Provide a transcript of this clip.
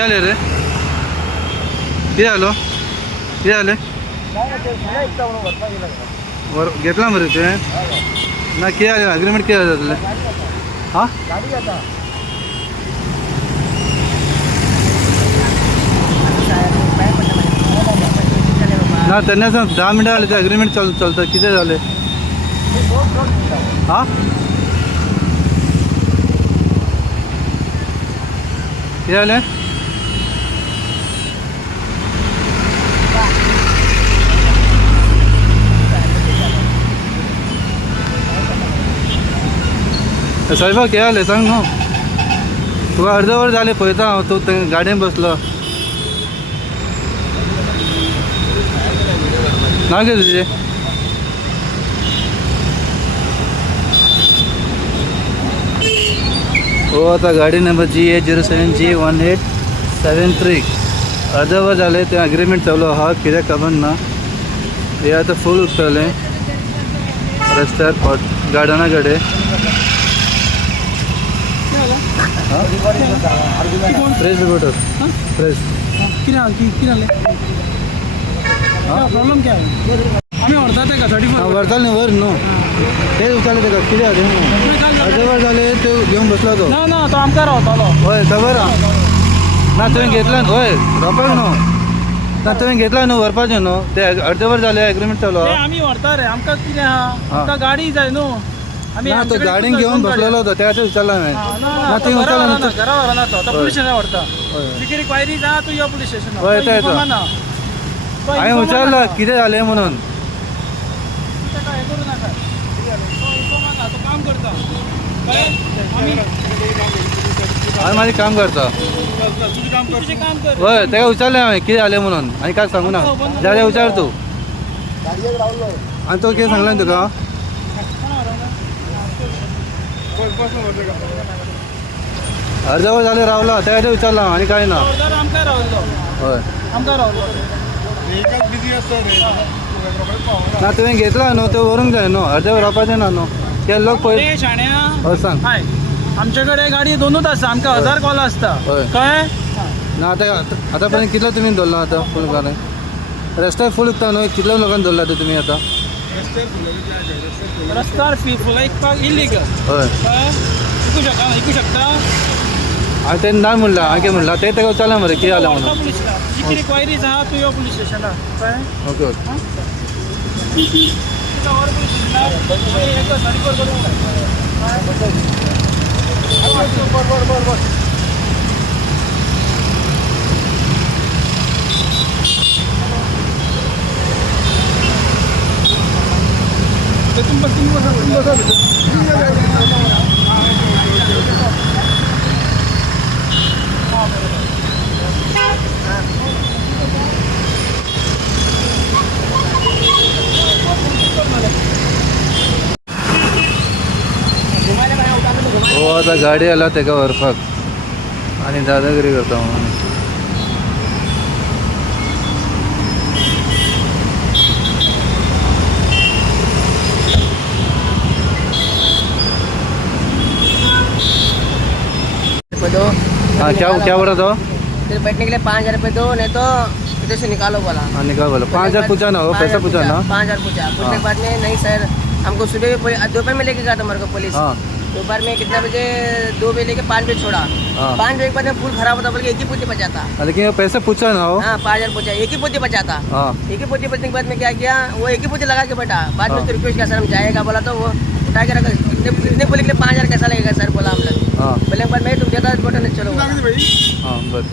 किती आले रे किती आलो किती आले वर घेतला मरे ते ना किती आले अग्रीमेंट किती आले तुला हां ना त्यांना सांग 10 मिनिटं आले ते अग्रीमेंट चालतं किती झाले हां किती आले साहेबा किती आले सांग ना तुका अर्धवर झाले पळयता हांव तूं गाडयेन बसलो नाव कितें तुजें हो आता गाडी नंबर GA07G1873 अर्धवर झाले ते अग्रीमेंट चालू आहा कित्याक खबर ना हे आता फूल उरतले रस्त्यार गार्डना कडेन प्रेस रिपोर्टर प्रेस प्रॉब्लेम क्या है आम्ही वर्धा का 34 वर्धा नाही वर नो ते विचारले ते किती आले अर्धवर झाले ते घेऊन बसला तो ना तो आमचा रावतालो होय खबर ना तुवें घेतला होय रोपाक न्हू ना तुवें घेतला न्हू व्हरपाचें न्हू ते अर्धवर झाले एग्रीमेंट चालू ते आम्ही व्हरता रे आमकां कितें आहा आमकां गाडी जाय न्हू आम्ही ना तो गाडीन घेऊन बसलेलो होतो त्याच्या विचारला नाही ना तुम्ही विचारला घरा व्हरना तो पुलीस स्टेशन व्हरता तिकडे क्वायरी जा तू यो पुलीस स्टेशन होय येता येता हांवें विचारलं कितें जालें म्हणून काम करता हांवें म्हाजें काम करता होय ताका विचारलें हांवें कितें जालें म्हणून आनी कांय सांगू ना जाल्यार विचार तूं आनी तो कितें सांगलें तुका अर्धवर जालें रावला ताका विचारला आनी कांय ना हय ना तुवें घेतला न्हू तो व्हरूंक जाय न्हू अर्धवर रावपाचें ना न्हू ते लोक पळय हय सांग आमचे कडेन गाडी दोनूच आसा आमकां 1000 कॉल आसता हय कळ्ळें ना आतां पर्यंत कितलो तुमी दवरला आतां फूल गाडी रस्त्यार फूल उरता न्हू कितलो लोकांक दवरला ते तुमी आतां रस्त्यार फुलां विकपाक इल्लीगल हय विकू शकता हांवें तें ना म्हणला हांवें कितें म्हणला ते ताका विचारलें मरे कितें जालें म्हणून कितें क्वायरीज आहा तू यो पुलीस स्टेशनार कळ्ळें ओके ओके हो आता गाडी आला ताका व्हरपाक आनी दादागिरी करता म्हणून दो हाँ क्या बोला तो फिर बैठने के लिए 5000 रुपये दो नहीं तो इधर से निकालो बोला हाँ निकाल बोला 5000 पूछा ना वो पैसा पूछा ना 5000 पूछा पूछने के बाद में नहीं सर हमको सुबह भी दोपहर में लेके गया था हमारे को पुलिस हाँ दोपहर में कितना बजे 2 बजे लेके 5 बजे छोड़ा 5 बजे के बाद में फूल खराब होता बोल के एक ही पोती बचा था लेकिन वो पैसा पूछा ना वो हाँ 5000 पूछा एक ही पोती बचा था हाँ एक ही पोती बचने के बाद में क्या किया वो एक ही पोती लगा के बैठा बाद में उसको रिक्वेस्ट किया सर हम जाएगा बोला तो वो उठा के रखा इतने बोले के लिए 5000 कैसा लगेगा सर बोला हम लोग हाँ बोले एक बार मैं तुम ज्यादा बटन चलो हाँ बस